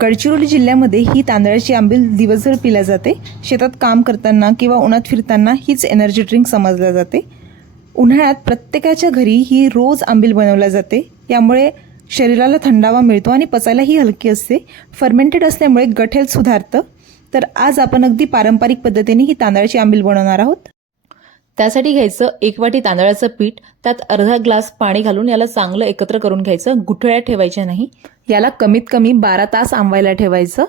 गडचिरोली जिल्ह्यामध्ये ही तांदळाची आंबील दिवसभर पिल्या जाते। शेतात काम करताना किंवा उन्हात फिरताना हीच एनर्जी ड्रिंक समजल्या जाते। उन्हाळ्यात प्रत्येकाच्या घरी ही रोज आंबील बनवल्या जाते। यामुळे शरीराला थंडावा मिळतो आणि पचायलाही हलकी असते। फर्मेंटेड असल्यामुळे गट हेल्थ सुधारतं। तर आज आपण अगदी पारंपरिक पद्धतीने ही तांदळाची आंबील बनवणार आहोत। त्यासाठी घ्यायचं 1 वाटी तांदळाचं पीठ, त्यात अर्धा ग्लास पाणी घालून याला चांगलं एकत्र करून घ्यायचं। गुठळ्या ठेवायच्या नाही। याला कमीत कमी 12 तास आंबवायला ठेवायचं।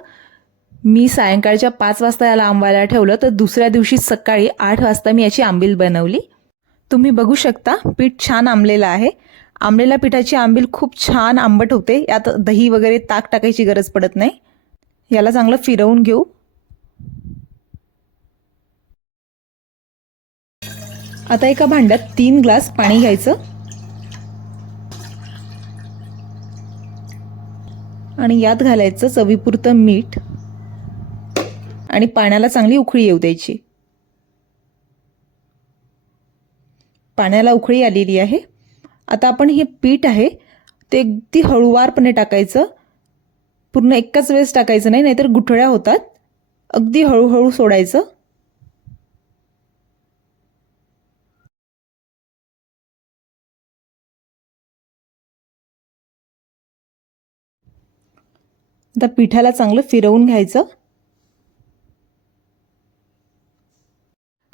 मी सायंकाळच्या 5 वाजता याला आंबवायला ठेवलं तर दुसऱ्या दिवशी सकाळी 8 वाजता मी याची आंबील बनवली। तुम्ही बघू शकता पीठ छान आंबलेलं आहे। आंबलेल्या पिठाची आंबील खूप छान आंबट होते। यात दही वगैरे ताक टाकायची गरज पडत नाही। याला चांगलं फिरवून घेऊ। आता एका भांड्यात 3 ग्लास पाणी घ्यायचं आणि यात घालायचं चवीपुरतं मीठ आणि पाण्याला चांगली उकळी येऊ द्यायची। पाण्याला उकळी आलेली आहे। आता आपण हे पीठ आहे ते अगदी हळूवारपणे टाकायचं। पूर्ण एकाच वेळेस टाकायचं नाही, नाहीतर गुठळ्या होतात। अगदी हळूहळू सोडायचं। आता पिठाला चांगलं फिरवून घ्यायचं।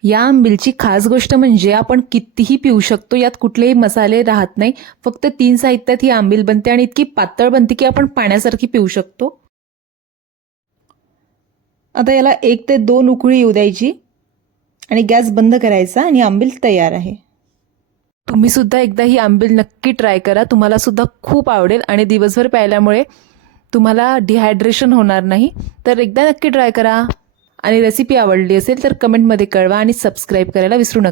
या आंबीलची खास गोष्ट म्हणजे आपण कितीही पिऊ शकतो। यात कुठलेही मसाले राहत नाही। फक्त 3 साहित्यात ही आंबील बनते आणि इतकी पातळ बनते की आपण पाण्यासारखी पिऊ शकतो। आता याला 1 ते 2 उकळी येऊ द्यायची आणि गॅस बंद करायचा आणि आंबील तयार आहे। तुम्ही सुद्धा एकदा ही आंबील नक्की ट्राय करा। तुम्हाला सुद्धा खूप आवडेल आणि दिवसभर प्यायल्यामुळे तुम्हाला डिहायड्रेशन होणार नाही। तर एकदा नक्की ट्राय करा आणि रेसिपी आवडली असेल तर कमेंटमध्ये कळवा आणि सबस्क्राइब करायला विसरू नका।